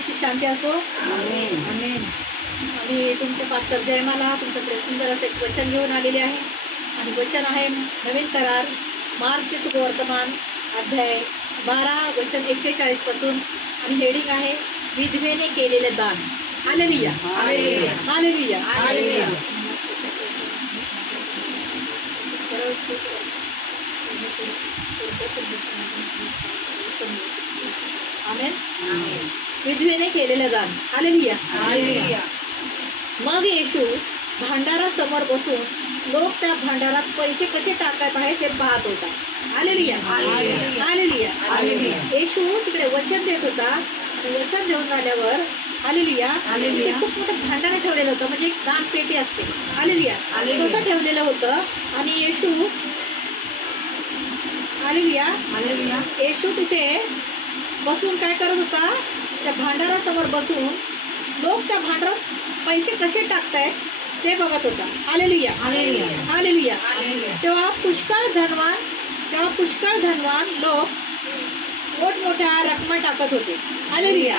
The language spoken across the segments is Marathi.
येशू शांती असो. आमेन. आणि तुमचे पास्टर जयमाला तुमच्याकडे सुंदर असं एक वचन घेऊन आलेले आहे. आणि वचन आहे नवीन करार मार्गचे शुभवर्तमान अध्याय 12 वचन 41 पासून. आणि हेडिंग आहे विधवेने केलेले दान. Hallelujah, hallelujah, hallelujah, hallelujah. Amen. विधवेने केलेले दान. Hallelujah, hallelujah. मग येशू भांडारासमोर बसून लोक त्या भांडारात पैसे कसे टाकत आहेत ते पाहत होता. Hallelujah, hallelujah, hallelujah. येशू तिकडे वचन देत होता. वचन देऊन झाल्यावर हालेलुया खूप मोठं भांडार ठेवलेलं होतं, म्हणजे एक दान पेटी असते. हालेलुया तसं ठेवलेलं होतं. आणि येशू हालेलुया येशू तिथे बसून काय करत होता, त्या भांडारासमोर बसून लोक त्या भांडारात पैसे कसे टाकतायत ते बघत होता. Hallelujah, hallelujah. तेव्हा पुष्कळ धनवान लोक मोठमोठ्या रकमा टाकत होते. हालेलुया.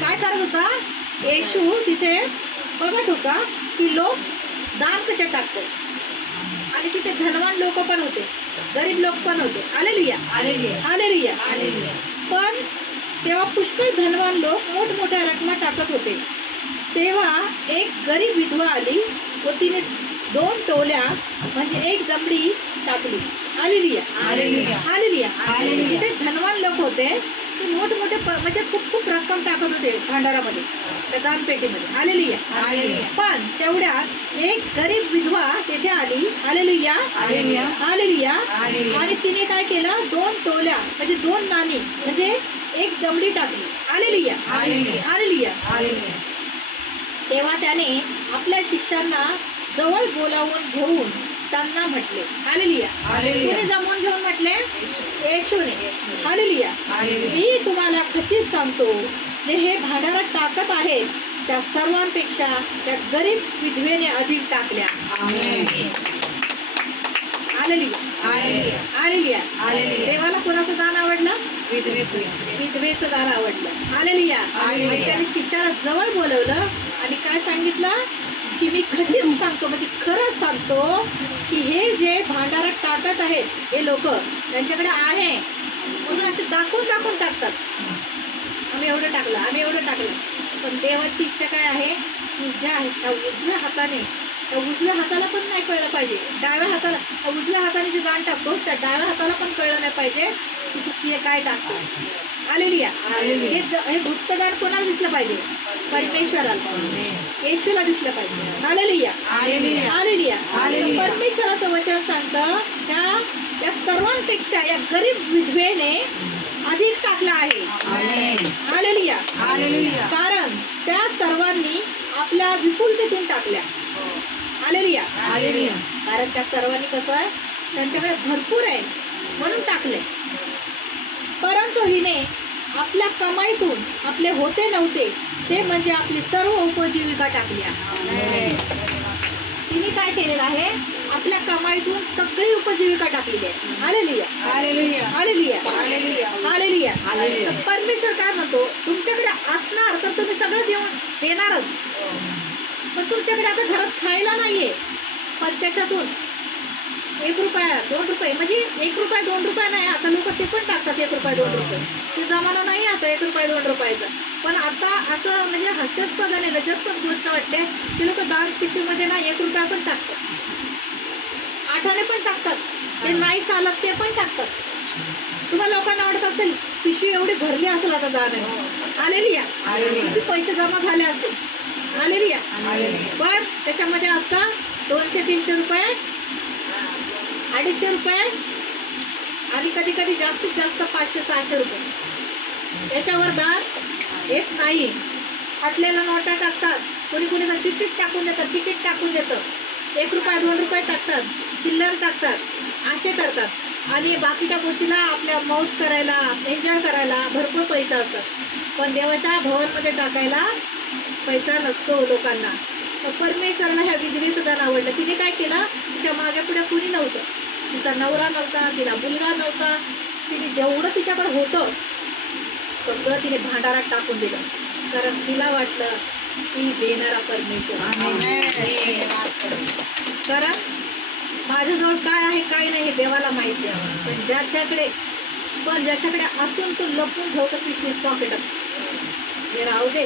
काय करत होता, येशू तिथे बघत होता की लोक दान कसे टाकतात. आणि तिथे धनवान लोक पण होते, गरीब लोक पण होते. Hallelujah, hallelujah. पण तेव्हा पुष्कळ धनवान लोक मोठमोठ्या रकमा टाकत होते. तेव्हा एक गरीब विधवा आली व तिने 2 टोल्या म्हणजे 1 दमडी टाकली. Hallelujah, hallelujah. तिथे धनवान लोक होते, ते मोठमोठे म्हणजे खूप रक्कम टाकत होते भांडारामध्ये, त्या दानपेटीमध्ये. हालेलुया. पण तेवढ्यात एक गरीब विधवा तिथे आली. Hallelujah, hallelujah. आणि तिने काय केलं, 2 टोल्या म्हणजे 2 नाणी म्हणजे 1 दमडी टाकली. Hallelujah, hallelujah. तेव्हा त्याने आपल्या शिष्यांना जवळ बोलावून घेऊन त्यांना म्हटले. हालेलुया. कोणी जमवून घेऊन म्हटले, येशूने. हालेलुया. मी तुम्हाला खचित सांगतो, जे हे भांडारात टाकत आहेत त्या सर्वांपेक्षा त्या गरीब विधवेने अधिक टाकल्या. Hallelujah, hallelujah. देवाला कोणाचं दान आवडलं, विधवेचं दान आवडलं. हालेलुया. आणि त्याने शिष्याला जवळ बोलवलं आणि काय सांगितलं की मी खचित सांगतो, म्हणजे खरंच सांगतो की हे जे भांडारात टाकत आहेत हे लोक त्यांच्याकडे आहे म्हणून असे दाखवून टाकतात. आम्ही एवढं टाकलं, आम्ही एवढं टाकलं. पण देवाची इच्छा काय आहे, तुझ्या त्या उजव्या हाताला पण नाही कळलं पाहिजे, डाव्या हाताला, उजव्या हाताने जे दान टाकतो त्या डाव्या हाताला पण कळलं नाही पाहिजे की तू हे काय टाकतो. हालेलुया. हे गुप्तदान कोणाला दिसलं पाहिजे, परमेश्वराला, येशूला दिसलं पाहिजे. Hallelujah, hallelujah. परमेश्वराचं वचन सांगतं त्या सर्वांपेक्षा या गरीब विधवेने अधिक टाकला आहे. हालेलुया. कारण त्या सर्वांनी आपल्या विपुलतेतून टाकल्या. हालेलुया. कारण त्या सर्वांनी कसं आहे, त्यांच्याकडे भरपूर आहे म्हणून टाकले. परंतु हिने आपल्या कमाईतून आपले होते नव्हते ते म्हणजे आपली सर्व उपजीविका टाकली. तिने काय केलेलं आहे, आपल्या कमाईतून सगळी उपजीविका टाकलेली आहे. Hallelujah, hallelujah, hallelujah. हालेलुया. परमेश्वर काय म्हणतो, तुमच्याकडे असणार तर तुम्ही सगळं देणारच. पण तुमच्याकडे आता घरात खायला नाहीये, पण त्याच्यातून 1 रुपया 2 रुपये म्हणजे 1 रुपया 2 रुपया नाही, आता लोक ते पण टाकतात 1 रुपया 2 रुपये. ते जमाना नाही आता 1 रुपया 2 रुपयाचा. पण आता असं म्हणजे हास्यास्पदाने लज्जास्पद गोष्ट वाटते की लोक दान पिशवीमध्ये ना 1 रुपया पण टाकतात, 8 पण टाकतात, जे नाही चालत ते पण टाकतात. तुम्हाला लोकांना वाटत असेल पिशवी एवढी भरली असेल आता दान. हालेलुया. किती पैसे जमा झाले असतील. हालेलुया. पण त्याच्यामध्ये असतात 200-300 रुपये, 250 रुपये आणि कधी कधी जास्तीत जास्त 500-600 रुपये. त्याच्यावर दान येत नाही. फाटलेला नोटा टाकतात, कोणी तर तिकीट टाकून देतं, 1 रुपया 2 रुपये टाकतात, चिल्लर टाकतात, असे करतात. आणि बाकीच्या गोष्टीला आपल्या मौज करायला, एन्जॉय करायला भरपूर पैसे असतात. पण देवाच्या भवनमध्ये टाकायला पैसा नसतो लोकांना. तर परमेश्वराला ह्या विधवेचं दान आवडलं. तिने काय केलं, तिच्या मागे पुढे कुणी नव्हतं, तिचा नवरा नव्हता, तिला मुलगा नव्हता. तिने जेवढं तिच्याकडे होतं सगळं तिने भांडारात टाकून दिलं. कारण तिला वाटलं की देणारा परमेश्वर. कारण माझ्याजवळ काय आहे काय नाही हे देवाला माहिती आहे. पण ज्याच्याकडे असून तो लपून ठेवतो पिशवी पॉकेटात, हे राहू दे,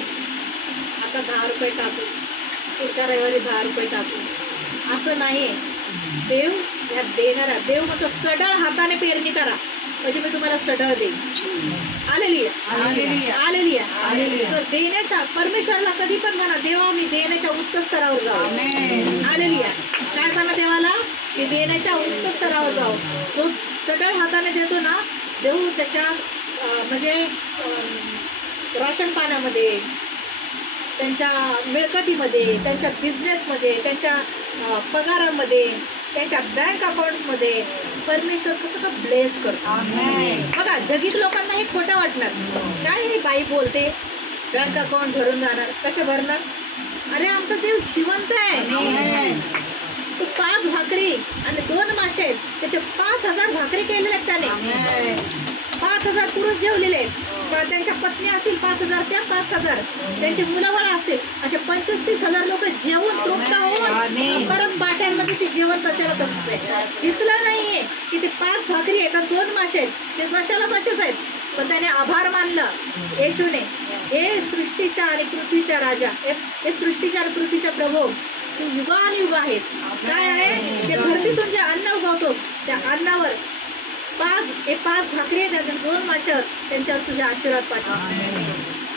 आता 10 रुपये टाकू, पुढच्या रविवारी 10 रुपये टाकू, असं नाही. देव या देणारा देव म्हणतो सढळ हाताने पेरणी करा म्हणजे मी तुम्हाला सढळ देईन. Hallelujah, hallelujah, hallelujah. तर देण्याच्या परमेश्वराला कधी पण म्हणा, देवा मी देण्याच्या उच्च स्तरावर जाऊ. हालेलुया. काय म्हणा देवाला की देण्याच्या उच्च स्तरावर जाऊ. जो सढळ हाताने देतो ना, देव त्याच्या म्हणजे राशन पाण्यामध्ये, त्यांच्या मिळकतीमध्ये, त्यांच्या बिझनेसमध्ये, त्यांच्या पगारामध्ये, त्यांच्या बँक अकाउंट्समध्ये परमेश्वर कसं तर ब्लेस करतो. बघा जगित लोकांना हे खोटं वाटणार, काय हे बाई बोलते बँक अकाउंट भरून जाणार, कसे भरणार? अरे आमचा देव जिवंत आहे. तो 5 भाकरी आणि 2 मासे आहेत, त्याचे 5000 भाकरी केलेले आहेत त्याने. 5000 पुरुष जेवलेले आहेत, त्यांच्या पत्नी असतील 5000, त्या 5000, त्यांची मुलं बाळं असतील, असे 25-30,000 लोक जेवून तृप्त होऊन परत बाट्यांमध्ये ते जेवण तशाला तसंच आहे. दिसलं नाहीये की ते 5 भाकरी आहेत आणि 2 मासे आहेत, ते जशाला तसेच आहेत. पण त्याने आभार मानलं येशूने, हे सृष्टीच्या आणि पृथ्वीच्या राजा, हे सृष्टीच्या आणि पृथ्वीच्या प्रभू, तू युगानुयुग आहेस. काय आहे ते धरतीतून जे अन्न उगवतो त्या अन्नावर 5 भाकरी आहेत, 2 माशावर त्यांच्यावर तुझे आशीर्वाद पाठव.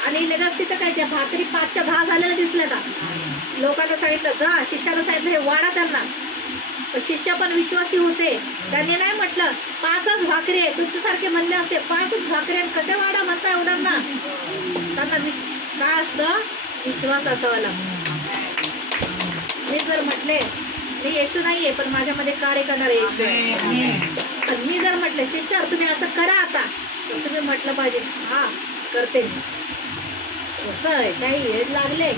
आणि लगेच तिथं काय त्या भाकरी 5च्या 10 झालेल्या दिसल्या का? लोकांना सांगितलं जा, शिष्याला सांगितलं हे वाढा त्यांना. शिष्य पण विश्वासी होते, त्यांनी नाही म्हटलं 5च भाकरी आहे, तुमच्यासारखे म्हणले असते 5च भाकरी आहे कसे वाढा म्हणता एवढ्यांना. त्यांना काय असतं, विश्वास असावा लागतो. मी जर म्हटले मी येशू नाहीये पण माझ्यामध्ये कार्य करणारे येशू आहे, तर मी जर म्हटले सिस्टर तुम्ही असं करा आता, तर तुम्ही म्हटलं पाहिजे हा करते. कसं आहे, काही वेळ लागले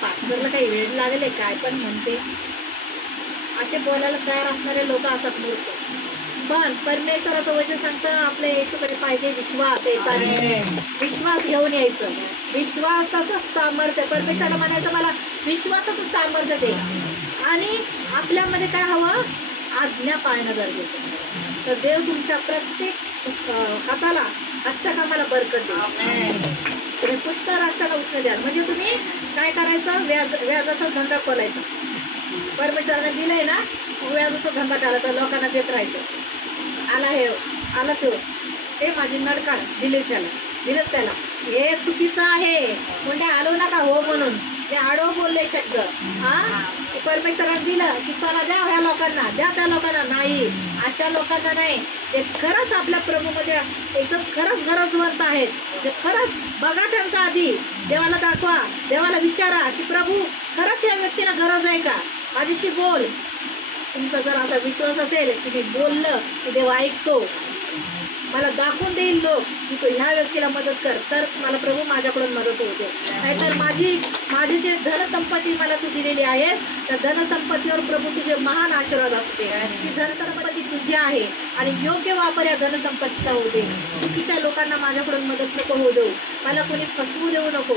पास्टरला, काही वेळ लागले, काय पण म्हणते, असे बोलायला तयार असणारे लोक असतात मूर्ख. पण परमेश्वराचं वचन सांगतं आपल्या येशूकडे पाहिजे विश्वास. येताना विश्वास घेऊन यायचं, विश्वासाचं सामर्थ्य. परमेश्वराला म्हणायचं मला विश्वासाचं सामर्थ्य दे. आणि आपल्यामध्ये काय हवं, आज्ञा पाळणं गरजेचं. तर देव तुमच्या प्रत्येक हाताला आजच्या कामाला बरकत दे. तुम्ही पुष्कळ राष्ट्राला उसने द्याल. म्हणजे तुम्ही काय करायचं, व्याजाचा धंदा खोलायचा. परमेश्वराने दिलंय ना, व्याजाचा धंदा करायचा, लोकांना देत राहायचं. आला ते माझी नडकाड दिलीच त्याला, हे चुकीचं आहे. कोणत्या आलो नका हो म्हणून ते आडो बोलले शब्द. परमेश्वराने दिलं की चला द्या ह्या लोकांना, द्या त्या लोकांना. नाही, अशा लोकांना नाही जे खरंच आपल्या प्रभूमध्ये एकदम खरंच गरजवंत आहेत. जे खरंच बघा त्यांचा आधी, देवाला दाखवा, देवाला विचारा की प्रभू खरंच या व्यक्तीला गरज आहे का, माझ्याशी बोल. तुमचा जर असा विश्वास असेल की मी बोललं की देव ऐकतो, मला दाखवून देईल लोक की तू ह्या व्यक्तीला मदत कर, तर मला प्रभू माझ्याकडून मदत होते. नाहीतर माझी जे धनसंपत्ती मला तू दिलेली आहे त्या धनसंपत्तीवर प्रभू तुझे महान आशीर्वाद असते. ही धनसंपत्ती तुझी आहे आणि योग्य वापर या धनसंपत्तीचा होऊ दे. चुकीच्या लोकांना माझ्याकडून मदत नको होऊ देऊ, मला कोणी फसवू देऊ नको.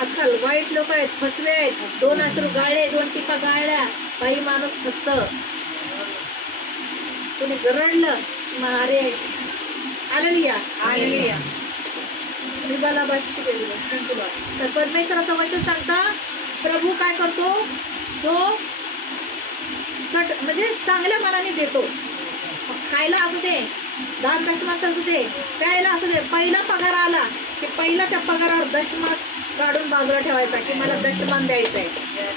आजकाल वाईट लोक आहेत, फसवे आहेत. 2 अश्रू गाळले, 2 टिपा गाळल्या, काही माणूस फसतं. कोणी गरडलं अरे हालेलुया, हालेलुया. तर परमेश्वराचं वचन सांगता प्रभू काय करतो, तो म्हणजे चांगल्या मनाने देतो. खायला असू दे, दान दशमास असू दे, प्यायला असू दे, पहिला पगार आला की पहिला त्या पगारावर दशमास काढून बाजूला ठेवायचा की मला दशमान द्यायचं आहे,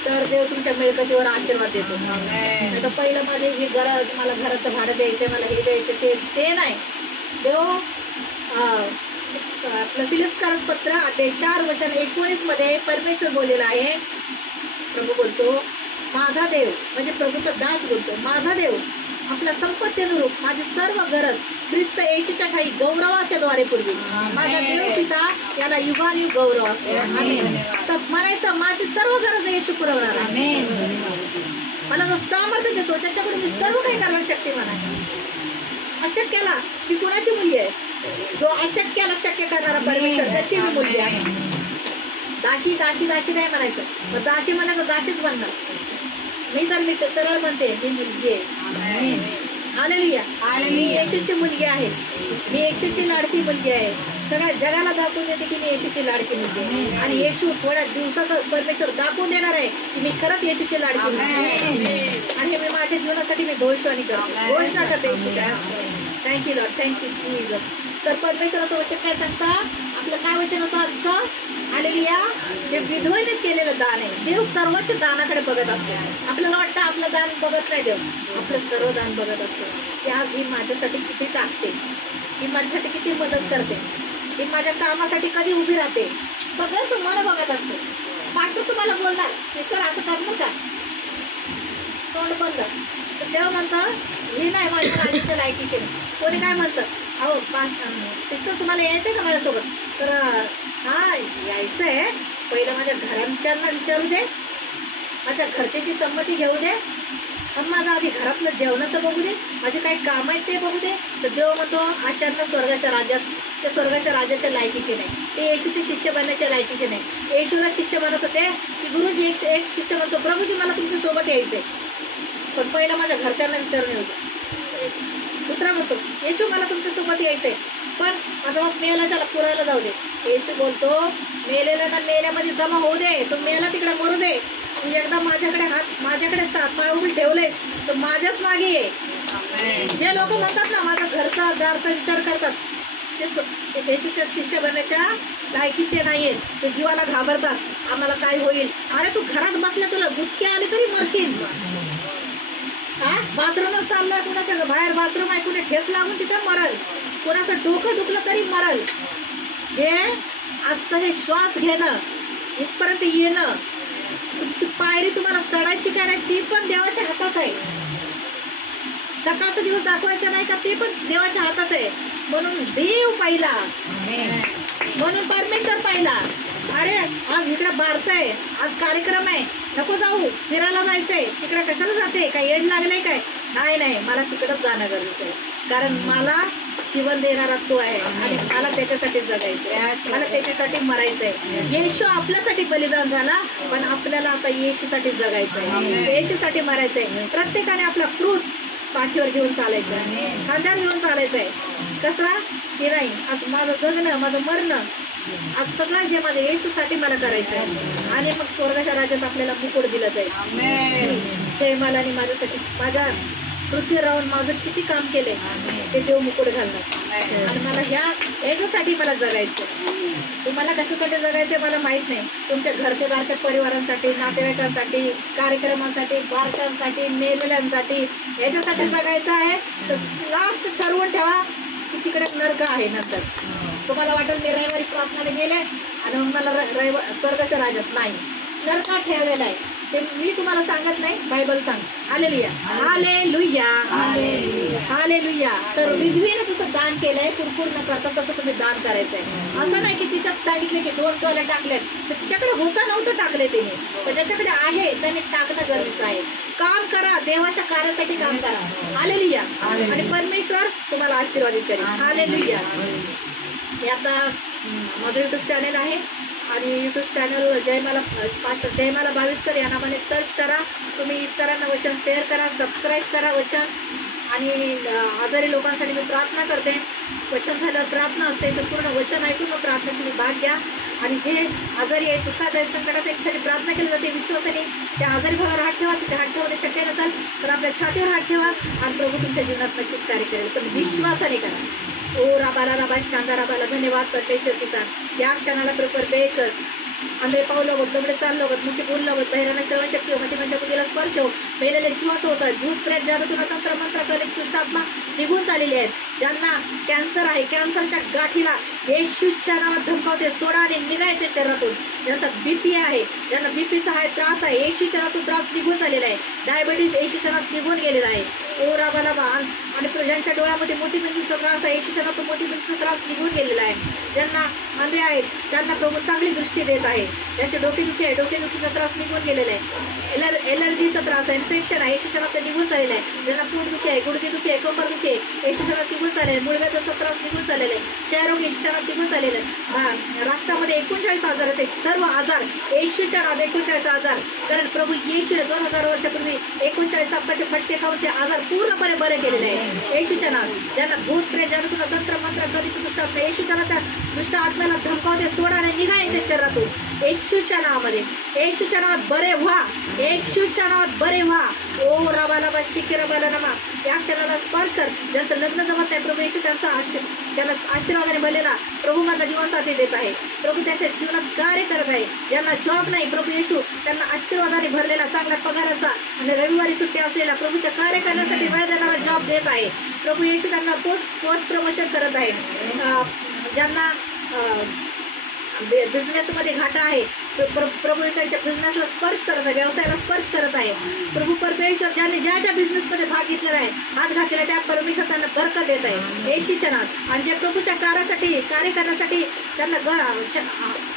तर देव तुमच्या मिळकतीवर आशीर्वाद देतो. नाही तर पहिलं माझे ही गरज, मला घराचं भाडं द्यायचंय, मला हे द्यायचं, ते नाही. देव आपलं फिलिप्सकारास पत्र अध्याय 4:19 मध्ये परमेश्वर बोललेला आहे. प्रभू बोलतो माझा देव, म्हणजे प्रभूचा दास बोलतो, माझा देव आपल्या संपत्तीनुरूप माझी सर्व गरज ख्रिस्त येशूच्या ठाई गौरवाच्या द्वारे पूर्वी. माझा देव पिता याला युगानुयुग गौरव असतो. तर म्हणायचं माझी सर्व गरज येशू पुरवणार आहे. मला जो सामर्थ्य देतो त्याच्याकडून मी सर्व काही करण्यास शक्ती म्हणा. अशक्याला मी कुणाची मुलगी आहे, जो अशक्याला शक्य करणारा परमेश्वर त्याची मी मुलगी आहे. दाशी दाशी दाशी नाही म्हणायचं. मग दाशी म्हणा तर दाशीच बनणार. मी सरळ म्हणते मी मुलगी आहे. हालेलुया. मी येशूची मुलगी आहे. मी येशूची लाडकी मुलगी आहे. सगळ्या जगाला दाखवून देते की मी येशूची लाडकी मुलगी आहे. आणि येशू थोड्या दिवसातच परमेश्वर दाखवून देणार आहे की मी खरंच येशूची लाडकी मुलगी आहे. आणि मी माझ्या जीवनासाठी मी भविष्यवाणी करते, घोषणा करते येशूच्या. Thank you Lord, thank you Jesus. तर परमेश्वराचं वचन काय सांगता? आपलं काय वचन होतं आजचं? हालेलुया. जे विधवेने केलेलं दान आहे, देव सर्वच दानाकडे बघत असतो. आपल्याला वाटतं आपलं दान बघत नाही देव, आपलं सर्व दान बघत असतं. की आज ही माझ्यासाठी किती टाकते, ही माझ्यासाठी किती मदत करते, ही माझ्या कामासाठी कधी उभी राहते, सगळ्यांचं मन बघत असतं. पाठवून तुम्हाला बोलणार सिस्टर असं करणार का, तोंड बंद. तर देव म्हणतं हे नाही माझ्या राजाच्या लायकीचे. कोणी काय म्हणतं, अहो सिस्टर तुम्हाला यायचं आहे का माझ्यासोबत? तर हां यायचं आहे, पहिलं माझ्या घरांच्यांना विचारू दे, माझ्या घरच्याची संमती घेऊ दे, पण माझं आधी घरातलं जेवणाचं बघू दे, माझे काही काम आहेत ते बघू दे. तर देव म्हणतो अशांना स्वर्गाच्या राज्यात, ते स्वर्गाच्या राज्याच्या लायकीचे नाही, ते येशूचे शिष्य बनण्याच्या लायकीचे नाही. येशूला शिष्य बनत होते की गुरुजी एक शिष्य म्हणतो प्रभूजी मला तुमच्यासोबत यायचं आहे, पण पहिलं माझ्या घरच्यांना विचारून येऊ. दुसरा म्हणतो येशू मला तुमच्यासोबत यायचं आहे, पण आता मग मेला त्याला पुरायला जाऊ दे. येशू बोलतो मेलेला ना मेल्यामध्ये जमा होऊ दे, तो मेला तिकडे मरू दे. तू एकदा माझ्याकडे पाय उभी ठेवलेस तर माझ्याच मागे ये. जे लोक म्हणतात ना माझा घरचा दारचा विचार करतात ते येशूच्या शिष्य बनण्याच्या लायकीचे नाहीयेत. ते जीवाला घाबरतात, आम्हाला काय होईल. अरे तू घरात बसल्या तुला गुचके आले तरी मरशील. हा बाथरूमच चाललाय, कुणाच्या बाहेर बाथरूम आहे, कुणी ठेस लागून तिथं मरल, कोणाचं डोकं दुखलं तरी मरल. हे आजचं हे श्वास घेणं, इथपर्यंत येणं, तुमची पायरी तुम्हाला चढायची काय नाही ती पण देवाच्या हातात आहे. सकाळचा दिवस दाखवायचा नाही का ते पण देवाच्या हातात आहे. म्हणून देव पाहिला, म्हणून परमेश्वर पाहिला. अरे आज इकडे बारसं आहे, आज कार्यक्रम आहे, नको जाऊ, फिरायला जायचंय, तिकडे कशाला जाते, काय येड लागलंय काय? नाही, मला तिकडंच जाणं गरजेचं आहे. कारण मला जीवन देणारा तो आहे आणि मला त्याच्यासाठी जगायचंय, मला त्याच्यासाठी मरायचंय. येशू आपल्यासाठी बलिदान झाला, पण आपल्याला आता येशूसाठी जगायचंय, येशूसाठी मरायचंय. प्रत्येकाने आपला क्रूस पाठीवर घेऊन चालायचं, खांद्यावर घेऊन चालायचंय. कसा की नाही आज माझं जगणं, माझं मरणं, आज सगळं जे माझं येशूसाठी मला करायचं आहे. आणि मग स्वर्गाच्या राज्यात आपल्याला मुकुट दिलं जाईल. जयमालाने माझ्यासाठी माझ्या पृथ्वीवर राहून माझं किती काम केलंय ते देव मुकुट घालणार. आणि मला याच्यासाठी मला जगायचं. तुम्हाला कशासाठी जगायचं मला माहीत नाही. तुमच्या घरच्या दारच्या परिवारांसाठी, नातेवाईकांसाठी, कार्यक्रमांसाठी, बारशांसाठी, मेलेल्यांसाठी, याच्यासाठी जगायचं आहे. तर लास्ट ठरवून ठेवा की तिकडे नरक आहे. नंतर तुम्हाला वाटेल मी रविवारी प्रार्थनाला गेले आणि मग मला स्वर्गाच्या राज्यात नाही, नरकात ठेवलेला आहे. ते मी तुम्हाला सांगत नाही, बायबल सांग. Hallelujah, hallelujah, hallelujah. तर विधवेने जसं दान केलंय कुरकुर न करता तसं तुम्ही दान करायचंय. असं नाही की तिच्यात सांगितले की 2 टोले टाकलेत, तर तिच्याकडे होता नव्हतं टाकले तिने, पण ज्याच्याकडे आहे त्याने टाकणं गरजेचं आहे. काम करा, देवाच्या कार्यासाठी काम करा. हालेलुया. आणि परमेश्वर तुम्हाला आशीर्वादित करेल. हालेलुया. हे आता माझं यूट्यूब चॅनल आहे आणि यूट्यूब चॅनल पास्टर जयमाला भाविस्कर या नावाने सर्च करा. तुम्ही इतरांना वचन शेअर करा, सबस्क्राईब करा वचन. आणि आजारी लोकांसाठी मी प्रार्थना करते. वचन झाल्यावर प्रार्थना असते, तर पूर्ण वचन ऐकून मग प्रार्थना तुम्ही भाग घ्या. आणि जे आजारी आहेत, दुःखात संकटात, त्यांच्यासाठी प्रार्थना केली जाते विश्वासाने. त्या आजारी भागावर हात ठेवा, तिथे हात ठेवणे शक्य नसेल तर आपल्या छातीवर हात ठेवा आणि प्रभू तुमच्या जीवनात नक्कीच कार्य करेल, पण विश्वासाने करा. ओ राबा शांदा राबाला धन्यवाद परमेश्वर पिता. या क्षणाला परमेश्वर आंधळे पावलं होत, दबडे चाललं होत, मुठी बोललं होत, बहिरांना श्रवणशक्ती हो, मती म्हणजे बुद्धीला स्पर्श हो, मेलेले जिवंत होत आहेत, भूत प्रेत जादूतून तंत्र मंत्र कलिष्ठ आत्मा निघून चाललेली आहेत. ज्यांना कॅन्सर आहे, कॅन्सरच्या गाठीला येशूच्या नावात धमकावते, सोडा आणि निघायच्या शरीरातून. ज्यांचा बीपी आहे, ज्यांना बीपीचा आहे त्रास आहे, येशूच्या नावातून त्रास निघून चाललेला आहे. डायबिटीज येशूच्या नावात निघून गेलेला आहे. ओ राबाला आणि ज्यांच्या डोळ्यामध्ये मोतीबिंदूचा त्रास आहे, येशूच्या नावात मोतीबिंदूचा त्रास निघून गेलेला आहे. ज्यांना आंधळे आहेत त्यांना प्रभू चांगली दृष्टी देत आहे. ज्यांचे डोकेदुखी आहे, डोकेदुखीचा त्रास निघून गेलेला आहे. एलर्जीचा त्रास आहे, इन्फेक्शन आहे, येशूच्या नावात निघून चाललेला आहे. ज्यांना पोटदुखी आहे, गुडघेदुखी आहे, कंबरदुखी आहे, येशूच्या नावात निघून चाललेला आहे. मूळव्याधाचा त्रास निघून चाललेला आहे. क्षयरोग येशूच्या नावात निघून चाललेला आहे. राष्ट्रामध्ये 39 आजार आहेत. सर्व आजार येशूच्या नावात 39 आजार, कारण प्रभू येशूने 2000 वर्षापूर्वी 39 चापाचे फटके खाऊन ते आजार पूर्णपणे बरे केलेले आहे. येशूच्या नावात ज्यांना भूत प्रेत, ज्यांना तुला तंत्र मंत्र कधीच दुष्ट आत्मा, येशूच्या नावात त्या दुष्ट आत्म्याला धमकावते, सोडाने निघा यांच्या शरीरातून येशूच्या नावामध्ये. येशूच्या नावात बरे व्हा, येशूच्या नावात बरे व्हा. ओ रबाला बा शिकेरा बाला नमा. या क्षणाला स्पर्श कर. ज्यांचं लग्न जमत नाही प्रभू येशू त्यांचा त्यांना आशीर्वादाने भरलेला प्रभू माझा जीवनसाथी देत आहे. प्रभू त्यांच्या जीवनात कार्य करत आहे. ज्यांना जॉब नाही प्रभू येशू त्यांना आशीर्वादाने भरलेला चांगल्या पगाराचा आणि रविवारी सुट्टी असलेला प्रभूच्या कार्य करण्यासाठी वेळ देणारा जॉब देत आहे. प्रभू येशू त्यांना पोस्ट प्रमोशन करत आहे. ज्यांना बिझनेसमध्ये घाटा आहे प्रभू त्यांच्या बिझनेसला स्पर्श करत आहे, व्यवसायाला स्पर्श करत आहे. प्रभू परमेश्वर ज्यांनी ज्या ज्या बिझनेसमध्ये भाग घेतलेला आहे, हात घातलेला आहे, त्या परमेश्वर त्यांना बरकत देत आहे येशूच्या नावात. आणि जे प्रभूच्या कार्य करण्यासाठी त्यांना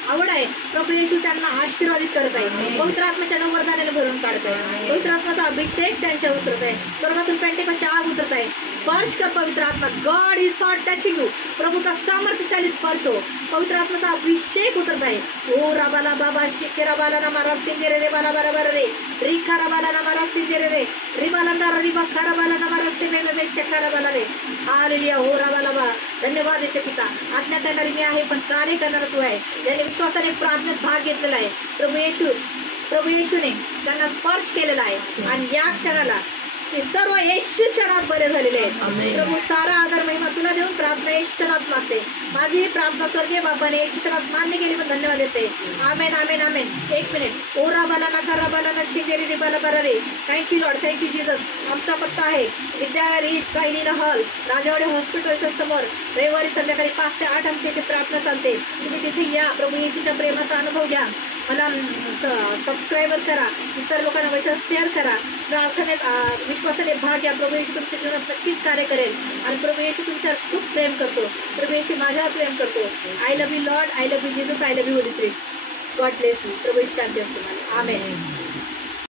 आवड आहे प्रभू येशू त्यांना आशीर्वादित करत आहे. पवित्र आत्म्याच्या नवरदानाने भरून काढत आहे. पवित्र आत्म्याचा अभिषेक त्यांच्यावर उतरत आहे. स्वर्गातून पेंटेकोस्टची आग उतरत आहे. स्पर्श कर पवित्र आत्मा. God is not touching you. प्रभूचा सामर्थ्यशाली स्पर्श हो. पवित्र आत्म्याचा अभिषेक उतरत आहे. ओ राबाला बाबा शिकेरा बाला ना मारा सिंदेरे रे बाला बारा बारा रे रिखारा बाला ना मारा सिंदेरे रे रिबाला रिबा खारा बाला ना मारा सिंदेरे शेखारा बाला रे. हालेलुया. हो राबाला बा. धन्यवाद येते पिता. आज्ञा करणारी मी आहे पण कार्य करणारा तू आहे. ज्याने विश्वासाने प्रार्थनेत भाग घेतलेला आहे प्रभू येशूने त्यांना स्पर्श केलेला आहे आणि या क्षणाला ते सर्व येशूच्या नावात बरे झालेले आहेत. प्रभू सारा आदर महिमा तुला देऊन प्रार्थना येशूच्या नावात मागते. माझी ही प्रार्थना स्वर्गीय बापाने येशूच्या नावात मान्य केली पण धन्यवाद देते. आमेन आमेन आमेन. एक मिनिट. ओरा बाला खरा बाला शिंदेरी रे बाला बारा रे. Thank you Lord, thank you Jesus. आमचा पत्ता आहे विद्यावारी सायलीला हॉल, राजावाडी हॉस्पिटलच्या समोर. रविवारी संध्याकाळी 5 ते 8 आमच्या इथे प्रार्थना चालते. तुम्ही तिथे या. प्रभू येशूच्या प्रेमाचा अनुभव घ्या. मला सबस्क्राईबर करा, इतर लोकांना वचन शेअर करा. प्रार्थनेत विश्वासाने भाग घ्या. प्रभू येशू तुमच्या जीवनात नक्कीच कार्य करेल आणि प्रभू येशू तुमच्यावर खूप प्रेम करतो. प्रभू येशू माझ्यावर प्रेम करतो. I love you Lord, I love you Jesus, I love you Holy Spirit. God bless you. प्रभू येशू शांती असते मला. आमेन.